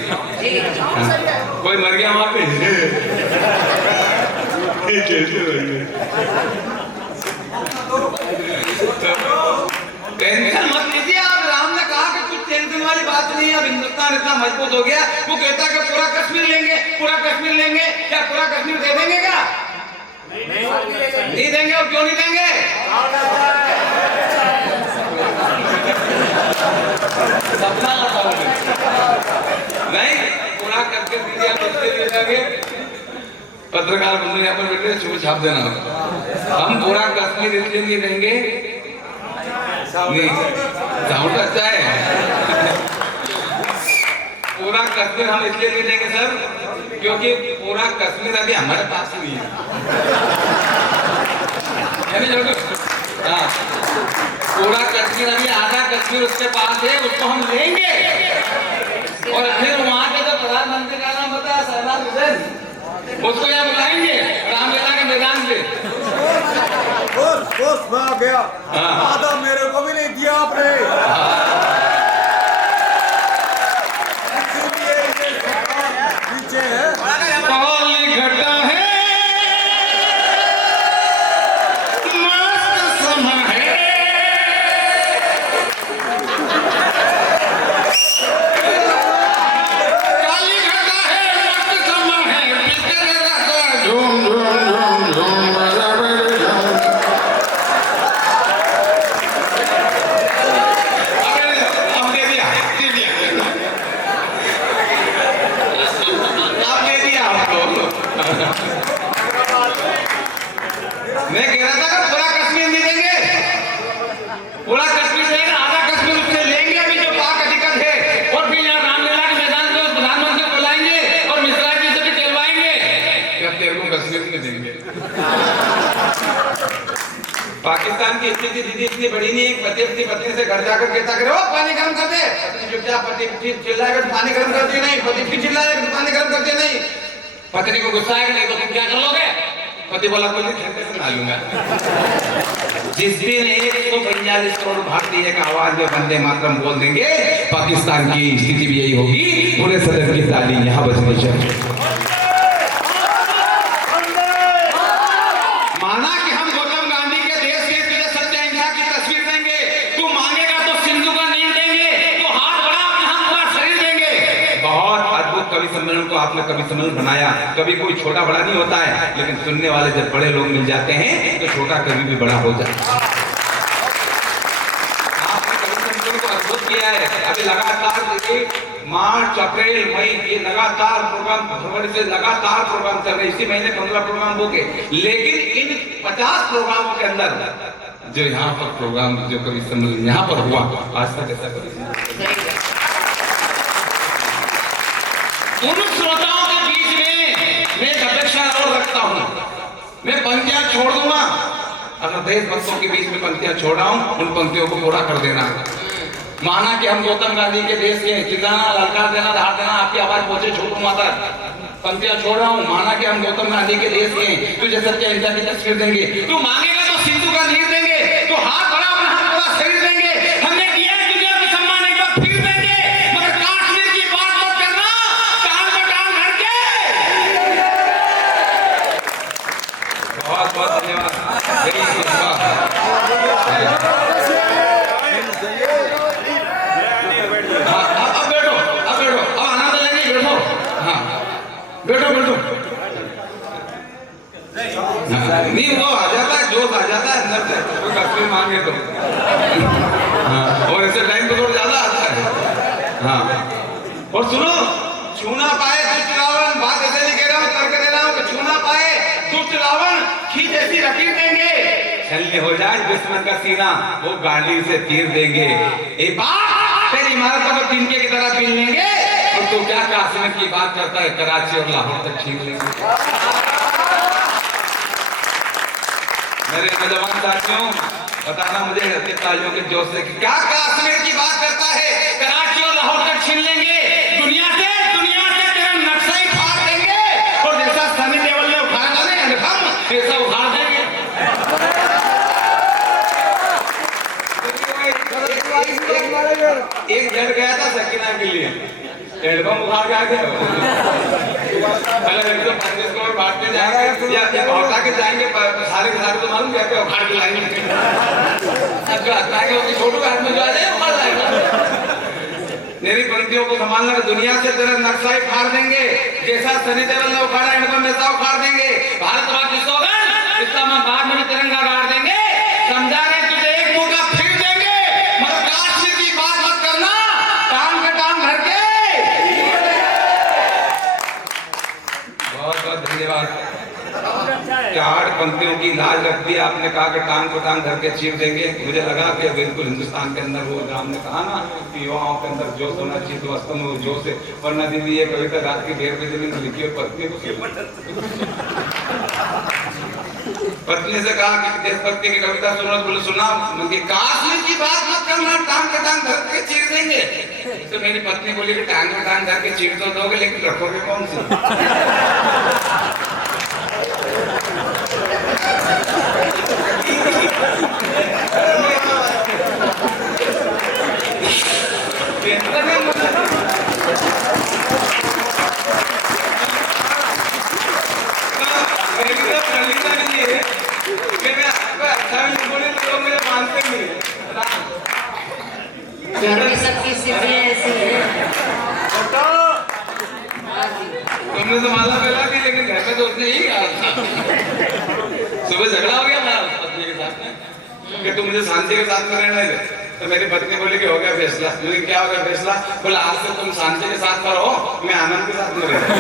कोई मर गया वहां पे टेंशन मत लीजिए आप। राम ने कहा कि कुछ टेंशन वाली बात नहीं है, अब हिंदुस्तान इतना मजबूत हो गया, वो कहता है कि पूरा कश्मीर लेंगे, पूरा कश्मीर लेंगे, क्या पूरा कश्मीर दे देंगे क्या? नहीं देंगे। और क्यों नहीं देंगे? सपना नहीं, गोरा करके दीदी आप इसलिए ले जाएंगे, पत्रकार बंधु यहाँ पर बैठे छुप छाप देना, हम गोरा कश्मीर इसलिए नहीं देंगे, नहीं साउंड अच्छा है, पूरा कश्मीर हम इसलिए नहीं देंगे सर, क्योंकि पूरा कश्मीर अभी हमारे पास नहीं है। हाँ, पूरा कश्मीर अभी आधा कश्मीर उसके पास है, उसको हम लेंगे और फिर वहां के जो प्रधानमंत्री का नाम बताया सरदार हुसैन, उसको यहाँ बुलाएंगे रामलीला के मैदान पे। बस मैं आ गया। आधा मेरे को भी नहीं दिया आपने। पीछे है घटा है मस्त समा है, काली घटा है मस्त समा है, पीछे लगा तो झूम झूम झूम झूम बराबर झूम। अब दे दिया आप दे दिया आपको। मैं कह रहा था कि पूरा कश्मीर नहीं देंगे, पूरा कश्मीर देंगे, आधा कश्मीर उससे लेंगे अभी जो पाक अधिकृत है, और फिर यहाँ रामलीला के मैदान पे प्रधानमंत्री को बुलाएंगे और मिश्रा जी से भी कहलवाएंगे कि अब तेरे को कश्मीर में देंगे। पाकिस्तान की स्थिति दीदी इतनी बड़ी नहीं है, पति अपनी पत्नी से घर जाकर कहता करे, ओ पानी गर्म कर दे, पत्नी चुपचाप, पति चिल्लाएगा तो पानी गर्म करती नहीं, पति फिर चिल्लाएगा तो पानी गर्म करती नहीं, पत्नी को गुस्सा आएगा नहीं तो तुम क्या कर लोगे, पति बोला कोई नहीं ठंडे से नहा लूंगा। जिस दिन 145 करोड़ भारतीय का आवाज में वंदे मातरम बोल देंगे, पाकिस्तान की स्थिति भी यही होगी, पूरे सदन की ताली यहाँ बजनी चाहिए। माना कि हम गौतम गांधी के देश के तुझे सत्य अहिंसा की तस्वीर देंगे, तू मांगेगा तो सिंधु का नील देंगे, तू हाथ बढ़ा अपने हम पूरा शरीर देंगे। बहुत अद्भुत कवि सम्मेलन को आपने कवि सम्मेलन बनाया, कभी कोई छोटा बड़ा नहीं होता है, लेकिन सुनने वाले जब बड़े लोग मिल जाते हैं तो छोटा कवि भी बड़ा हो जाता है। आपने कवि सम्मेलन को अद्भुत किया है, अभी लगातार देखिए मार्च अप्रैल मई ये लगातार प्रोग्राम, फरवरी से लगातार प्रोग्राम चल रहे, इसी महीने 15 प्रोग्राम हो गए, लेकिन इन 50 प्रोग्रामों के अंदर जो यहाँ पर प्रोग्राम जो कवि सम्मेलन यहाँ पर हुआ, आज तक ऐसा कभी नहीं। उन श्रोताओं के बीच में मैं एक अपेक्षा और रखता हूँ, मैं पंक्तियां छोड़ दूंगा, अगर देशभक्तों के बीच में पंक्तियां छोड़ रहा हूँ, उन पंक्तियों को पूरा कर देना। माना कि हम गौतम गांधी के देश के, चिल्लाना, ललकार देना, धार देना, आपकी आवाज पहुंचे छोटू माता, पंक्तियां छोड़ रहा हूँ। माना कि हम गौतम गांधी के देश के, तुझे सत्य अहिंसा की तस्वीर देंगे, तू मांगेगा तो सिंधु का नीर देंगे, तो हाथ बढ़ा अपना हम पूरा शरीर देंगे, हमने दिया है दुनिया को सम्मान एक बार फिर देंगे, मगर कश्मीर की बात मत करना, टांग पे टांग धर के। बहुत बहुत धन्यवाद। बैठो बैठो, नहीं वो आ जाता है, जोश आ जाता है अंदर से, कोई कश्मीर मांगे तो। हाँ, और ऐसे टाइम तो थोड़ा ज्यादा आता है। हाँ, और सुनो, छूना पाए दुष्ट रावण, बात ऐसे नहीं कह रहा हूँ, करके दे रहा हूँ कि छूना पाए दुष्ट रावण, खींच ऐसी लकीर देंगे, छलनी हो जाए दुश्मन का सीना, वो गांडी से तीर देंगे, एक बार तेरी इमारत को तिनके की तरह पीन लेंगे, तो क्या कश्मीर की बात करता है, कराची और लाहौर तक छीन लेंगे। मेरे नौजवान साथियों, बताना मुझे तालियों के जोश से कि क्या कश्मीर की बात करता है, कराची और लाहौर तक छीन लेंगे, दुनिया से तेरा नक्शा ही फाड़ देंगे, और जैसा सनी देओल ने उखाड़ा था ना हम ऐसा उखाड़ देंगे। एक जड़ गया था सकीना के लिए, एल्बम उखाड़ के आ गया, पहले तो 25 करोड़ बांटने जाएंगे या उठा के जाएंगे, सारे के सारे तो मालूम क्या क्या उखाड़ के लाएंगे, जो आता है कि छोटू के हाथ में जो आ जाए उखाड़ लाएगा। मेरी पंक्तियों को संभालना, दुनिया से तेरा नक्शा ही फाड़ देंगे, जैसा सनी देओल ने उखाड़ा एल्बम वैसा उखाड़ देंगे, भारतवाद की सौगंध, इस्लामाबाद में भी तिरंगा गाड़ देंगे, समझा रहे तुझे एक मौका फिर देंगे, मगर कश्मीर की बात मत करना, टांग पे टांग धर के। बहुत बहुत धन्यवाद। 4 पंक्तियों की लाज रख दी आपने, कहा कि टांग को टांग धर के चीर देंगे। मुझे लगा कि बिल्कुल हिंदुस्तान के अंदर वो हमने कहा ना कि युवाओं के अंदर जोश होना चाहिए, तो वास्तव में वो जोश है। वरना दीदी ये कविता रात के 1:30 बजे मैंने लिखी और पत्नी से कहा कि देशभक्ति की कविता सुनो, बोले सुना, काश्मीर की बात मत करना, टांग के टांग धर के चीर देंगे। तो मेरी पत्नी बोली कि टांग में टांग धर के चीर तो दोगे, लेकिन रखोगे कौन सी? घर में सबकी स्थितियाँ ऐसी हैं। तुमने तो माला फैला दी, लेकिन घर में तो उसने ही कहा था। सुबह झगड़ा हो गया मेरा पत्नी के साथ कि तुम मुझे शांति के साथ में रहना है। तो मेरी पत्नी बोली कि हो गया फैसला। बोली क्या हो गया फैसला? बोला आज से तुम शांति के साथ में रहो, मैं आनंद के साथ में रहूंगा।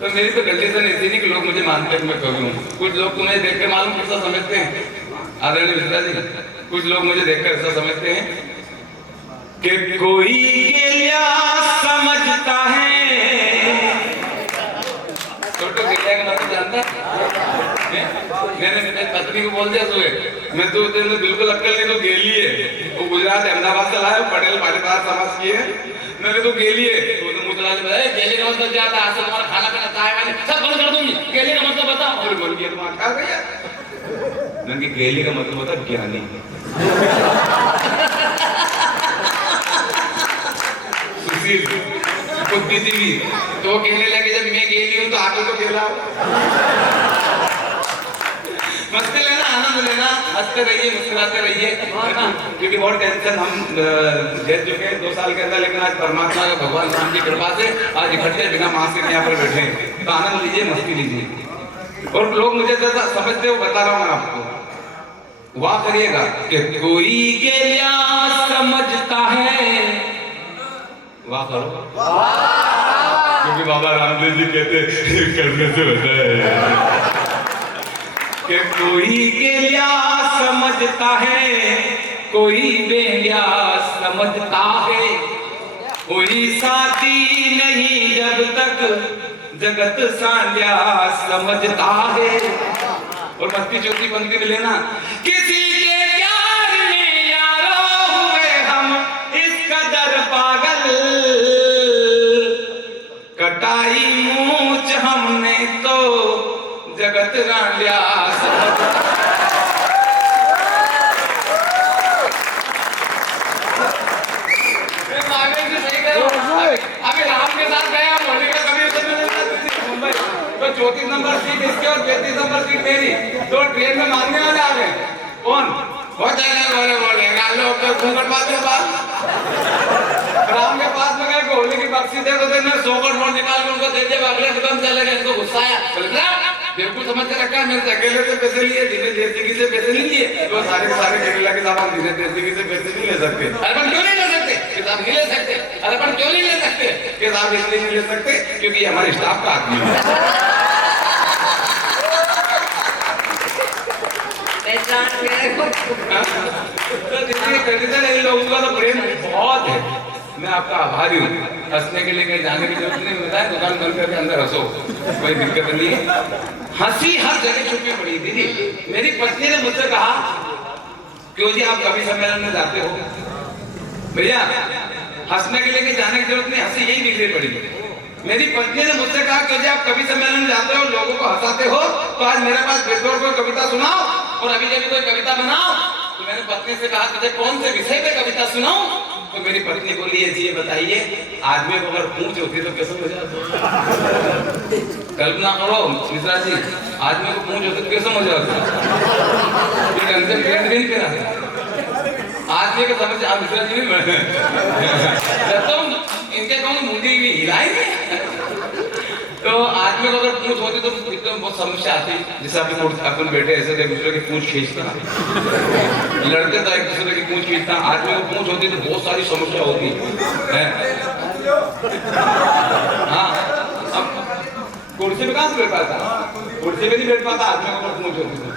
तो मेरी तो कंडीशन ऐसी नहीं कि लोग मुझे मानते हैं मैं कवि हूँ। कुछ लोग तुम्हें देख कर मालूम कैसा समझते हैं आदरणीय मिश्रा जी, कुछ लोग मुझे देखकर ऐसा समझते हैं कि कोई गेलिया समझता है। छोटो गेलिया का मतलब जानता है? मैंने मेरी पत्नी को बोल दिया सुबह, मैं तो बिल्कुल अक्कल नहीं, तो गेली है। वो गुजरात अहमदाबाद से लाया, पटेल पाटीदार समाज की है। मैंने तो गेली है, तो मुझे गेली का मतलब क्या था? आज से तुम्हारा खाना पीना चाय वाली सब बंद कर दूंगी, गेली का मतलब बताओ। और बोल दिया तुम खा गया। मैंने गेली का मतलब बता, ज्ञानी। सुशील बुद्धिजीवी। तो कहने लगे जब मैं गेली हूँ तो आगे तो गेला हो। मस्ती लेना, आनंद लेना, हंसते रहिए, मुस्कुराते रहिए, क्योंकि बहुत टेंशन हम झेल चुके हैं 2 साल के अंदर। लेकिन आज परमात्मा का, भगवान राम की कृपा से आज इकट्ठे बिना मास्क के यहाँ पर बैठे हैं। तो आनंद लीजिए, मस्ती लीजिए। और लोग मुझे जैसा समझते हो बता रहा हूँ मैं आपको, वाह करिएगा कि कोई गेलिया समझता है। वाह करो, क्योंकि बाबा रामदेव जी कहते करने से होता है कि कोई गेलिया समझता है, कोई बेलिया समझता है, कोई साथी नहीं जब तक जगत सांडिया समझता है। और मस्ती चौथी पंक्ति में लेना, किसी के प्यार में यारो हुए हम इस कदर पागल, कटाई मूछ हमने तो जगत रांडिया। अभी राम के साथ गया मोनिका कभी मुंबई, तो 34 नंबर सीट इसके और 33 नंबर सीट मेरी। तो ट्रेन में मांगने वाले आ गए, कौन बहुत बोलेगा लोग घूंघट बात राम के पास में गए, होली की बख्शी दे दो, 100 का नोट निकाल के उनको दे दिया। अगले कदम चले गए, इनको गुस्सा आया, बिल्कुल समझ के रखा है मेरे से अकेले से पैसे लिए, धीरे देसी से पैसे नहीं लिए। तो सारे के सारे केरला के सामान धीरे देसी से पैसे नहीं ले सकते। अरे अपन क्यों नहीं ले सकते? किताब नहीं ले सकते। अरे अपन क्यों नहीं ले सकते? किताब इसलिए नहीं ले सकते क्योंकि हमारे स्टाफ का आदमी है। इन लोगों का तो प्रेम बहुत है। मैं आपका आभारी हूँ। हंसने के लिए कहीं जाने की जरूरत नहीं, होता है दुकान बंद करके अंदर हंसो, कोई दिक्कत नहीं है। हंसी हर जगह छुपी पड़ी। दीदी मेरी पत्नी ने मुझसे कहा, क्यों जी आप कवि सम्मेलन में जाते हो? भैया हंसने के लिए कहीं जाने की जरूरत नहीं, हंसी यही निकली पड़ी। मेरी पत्नी ने मुझसे कहा, क्यों जी आप कवि सम्मेलन में जाते हो, लोगों को हंसाते हो, तो आज मेरे पास बेजोड़ कोई कविता सुनाओ और अभी जब कोई कविता बनाओ। तो मैंने पत्नी से कहा, तुझे कौन से विषय पे कविता सुनाऊं? तो मेरी पत्नी बोली, ये बताइए, आदमी को अगर पूंछ होती तो कैसे मजा आता? कल्पना करो मिश्रा जी, आदमी को पूंछ होती तो कैसे मजा आता? आदमी को समझ आप मिश्रा जी नहीं तुम इनके कौन मुंडी भी हिलाएंगे? तो आदमी को अगर पूछ होती तो एकदम बहुत समस्या आती, जैसे अपन बैठे ऐसे एक दूसरे की पूछ खींचता, लड़ते था एक दूसरे की पूछ खींचता, आदमी को पूछ होती तो बहुत सारी समस्या होती है। हाँ, अब कुर्सी में कहाँ से बैठ पाता, कुर्सी में नहीं बैठ पाता आदमी को पूछ होती तो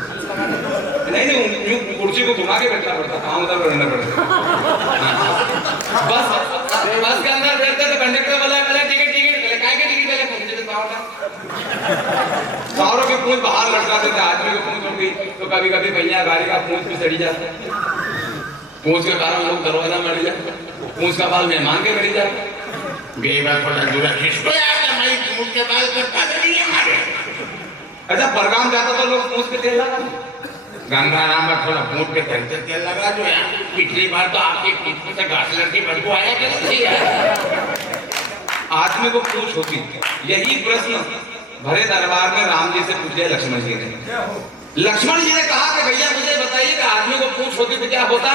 नहीं, कुर्सी को घुमा के बैठना पड़ता, कहाँ उधर बैठना पड़ता। बस के अंदर बैठते तो कंडक्टर बोला टिकट काय के टिकट पहले पहुंचे तो सारों के पूंछ बाहर लटकाते थे, आदमी को पूंछ होगी तो कभी कभी भैया गाड़ी का पूंछ भी सड़ी जाता, पूंछ के कारण लोग दरवाजा में अड़ जाते, पूंछ का बाल मेहमान के कड़ी जाते। अच्छा बरगाम जाता तो लोग पूंछ पे तेल लगा, गंगाराम में थोड़ा पूंछ पे तेल लगा जो है, पिछली बार तो आपके पीठ से घास लड़की बदबू आया करती है। आदमी को पूछ होती, यही प्रश्न भरे दरबार में राम जी से पूछे लक्ष्मण जी ने। लक्ष्मण जी ने कहा कि भैया मुझे बताइए कि आदमी को पूछ होती तो क्या होता।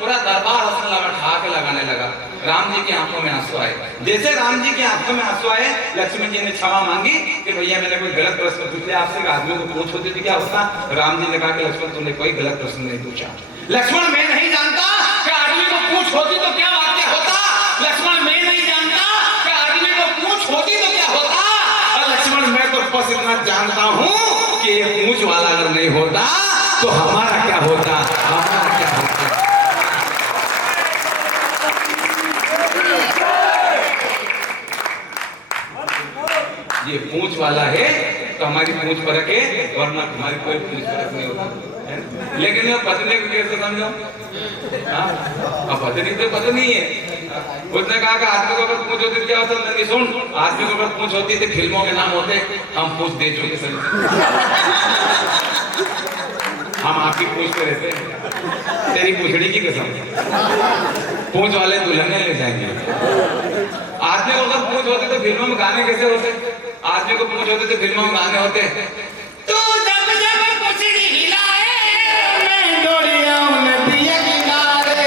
पूरा दरबार हंसने लगा, ठहाके लगाने लगा। राम जी की आंखों में आंसू आए। जैसे राम जी की आंखों में आंसू आए, लक्ष्मण जी ने क्षमा मांगी कि भैया मैंने कोई गलत प्रश्न पूछा आपसे, आदमी को पूछ होती तो क्या होता। राम जी ने कहा कि लक्ष्मण तुमने कोई गलत प्रश्न नहीं पूछा। लक्ष्मण मैं नहीं जानता कि आदमी को पूछ होती तो क्या वाक्य होता। लक्ष्मण मैं नहीं जानता कि आदमी को पूछ होती तो क्या होता। और लक्ष्मण मैं तो बस इतना जानता हूँ कि ये पूछ वाला अगर नहीं होता तो हमारा क्या होता, हमारा क्या होता। ये पूंछ वाला है तो हमारी पूंछ परख है, वरना हमारी कोई पूंछ परख नहीं होता। लेकिन ये पत्नी को कैसे समझो, अब पत्नी तो पत्नी है। उसने कहा कि आदमी को अगर पूंछ होती क्या होता, नहीं सुन, आदमी को अगर पूंछ होती तो फिल्मों के नाम होते, हम पूंछ दे चुके सर, हम आपकी पूंछ पे रहते हैं, तेरी पूछड़ी की कसम, पूंछ वाले दुल्हने ले जाएंगे। आदमी को अगर पूंछ होती तो फिल्मों में गाने कैसे होते, आदमी को पूंछ होती तो फिल्मों में गाने होते। तू जब जब पूछड़ी हिलाए मैं डोरियां नदिया किनारे,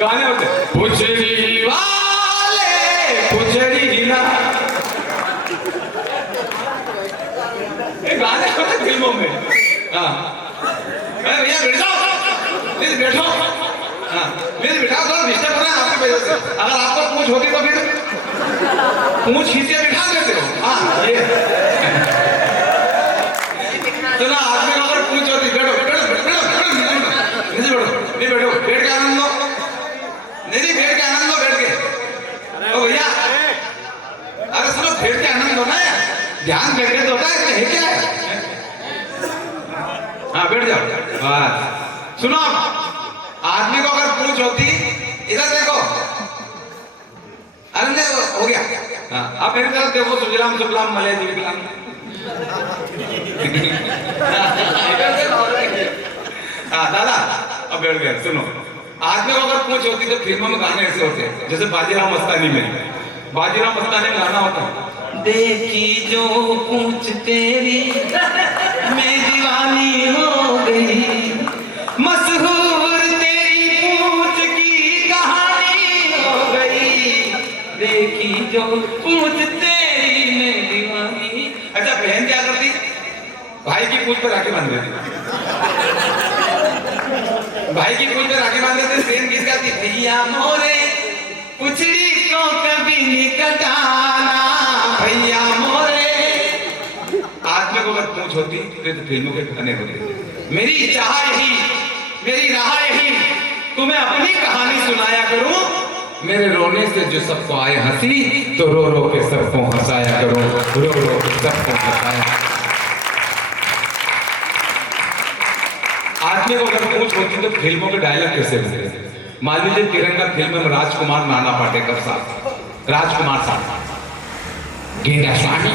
गाने होते। पूछड़ी वाले पूछड़ी हिला, ये गाने होते फिल्मों में। हाँ भैया बैठ जाओ, प्लीज बैठो, हाँ प्लीज बिठा दो, डिस्टर्ब हो रहा है आपकी वजह से। अगर आपको पूछ होती तो फिर पूछ खींचे बिठा देते हो। हाँ ये चलो, आदमी को अगर पूछ होती, बैठो बैठो बैठो बैठो, नीचे बैठो, नहीं बैठो, बैठ के आनंद लो, नहीं बैठ के आनंद लो, बैठ के। ओ भैया अरे सुनो, बैठ के आनंद लो ना, ध्यान बैठ के तो होता है क्या है। हाँ बैठ जाओ, बस सुनो, आदमी को अगर पूछ होती, इधर देखो, अरे हो गया। हाँ आप मेरी तरफ देखो, सुजलाम सुफलाम मलय दिव्यलाम। हाँ दादा अब बैठ गए। सुनो, आदमी को अगर पूछ होती तो फिल्मों में गाने ऐसे होते, जैसे बाजीराव मस्तानी में, बाजीराव मस्तानी में गाना होता, देखी जो पूछ तेरी मैं दीवानी हो गई, मशहूर तेरी पूछ की कहानी हो गई, देखी जो पूछ तेरी मैं दीवानी। अच्छा बहन क्या करती, भाई की पूछ पर राखी बांध देती, भाई की पूछ पर राखी बांध देते, बहन गीत गाती, भैया मोरे पुछड़ी को कभी नहीं कटाना, भैया मोरे। आदमी को अगर पूछ होती तो फिल्मों के गाने होते। मेरी चाह यही, मेरी राह यही, तुम्हें अपनी कहानी सुनाया करूं, मेरे रोने से जो सबको आए हंसी, तो रो रो के सबको हंसाया करो, रो रो के सबको हंसाया। आदमी को अगर पूछ होती तो फिल्मों के डायलॉग कैसे होते। मान लीजिए तिरंगा फिल्म में राजकुमार नाना पाटेकर साहब, राजकुमार साहब, गेंदा स्वामी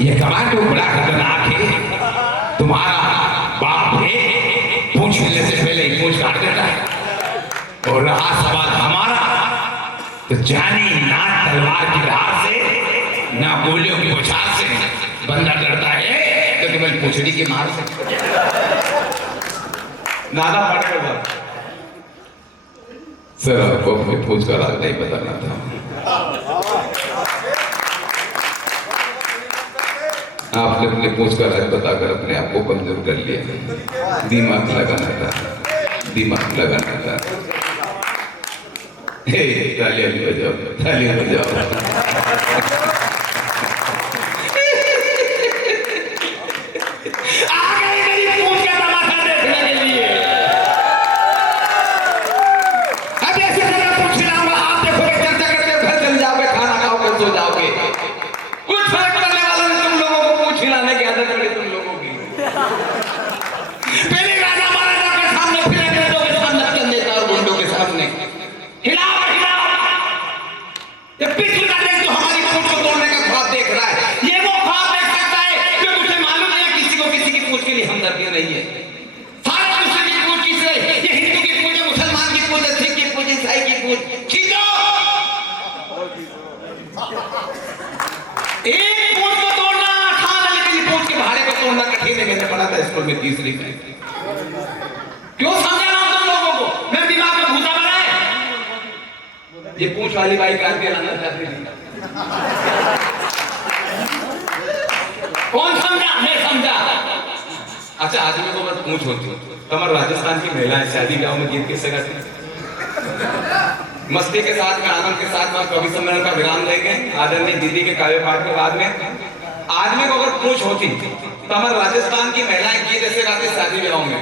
ये कमाल तो बड़ा खतरनाक है, तुम्हारा बाप है, पूछ मिलने से पहले ही पूछ काट देता है, और रहा सवाल हमारा तो जानी ना तलवार की धार से ना गोलियों की बौछार से, बंदा डरता है तो केवल पूछड़ी की मार से। नाना पाटेकर साहब, सर आपको अपनी पूछ का राज नहीं बताना था। आपने अपने पूछ का राज बताकर अपने आप को कमजोर कर लिया। दिमाग लगाना था, दिमाग लगाना था। हे तालियां बजाओ, तालियां बजाओ। आ गई मेरी पूछ का तमाशा देखने के लिए। अब ऐसे मैं पूछ खिलाऊंगा, आप देखोगे चर्चा करते घर चल जाओगे, खाना खाओगे, सो जाओगे। कुछ फर्क पड़ने वाला नहीं तुम लोगों को पूछ खिलाने की आदत पड़ी तुम लोगों की। पहले राजा महाराजा के सामने, फिर अंग्रेजों के सामने, चंदे और गुंडों के सामने खिलाओ खिलाओ। ये पिछले का देख जो हमारी पूछ को तोड़ने का ख्वाब देख रहा है, ये वो ख्वाब देख सकता है जो मुझे मालूम है किसी को किसी की पूछ के लिए हमदर्दी नहीं है। सारे दूसरे की पूछ किससे? ये हिंदू की पूछ है, मुसलमान की पूछ है, सिख की पूछ, ईसाई की पूछ। खींचो एक पूछ को तोड़ना आसान है, लेकिन पूछ के भाड़े को तोड़ना कठिन है। मैंने पढ़ा था स्कूल में तीसरी में। क्यों समझा रहा हूं तुम लोगों को? मेरे दिमाग में भूसा भरा है। ये पूछ वाली बाई काट के लाना चाहती थी। कौन समझा? मैं समझा। अच्छा आदमी को बस पूछ होती। कमर राजस्थान की महिलाएं शादी ब्याह में गीत किससे गाती? मस्ती के साथ में, आनंद के साथ में कवि सम्मेलन का विराम लेंगे आदरणीय दीदी के काव्य पाठ के बाद में। आदमी को अगर पूछ होती तो हमारे राजस्थान की महिलाएं गीत ऐसे गाती शादी ब्याह में।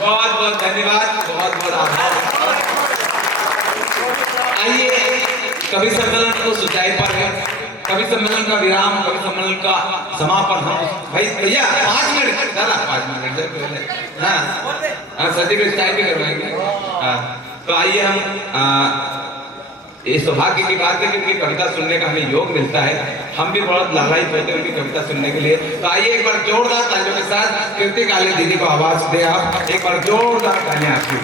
बहुत बहुत धन्यवाद, बहुत बहुत आभार। आइए कवि सम्मेलन को सुचाई पर है। कवि सम्मेलन का विराम, कवि सम्मेलन का समापन हम भाई भैया 5 मिनट दादा 5 मिनट हाँ सदी को स्टाइल भी करवाएंगे। हाँ तो आइए हम ये सौभाग्य की बात है क्योंकि कविता सुनने का हमें योग मिलता है। हम भी बहुत लालायित होते हैं उनकी कविता सुनने के लिए। तो आइए एक बार जोरदार तालियों के साथ कीर्ति काले दीदी को आवाज दे आप। एक बार जोरदार तालियां आपकी।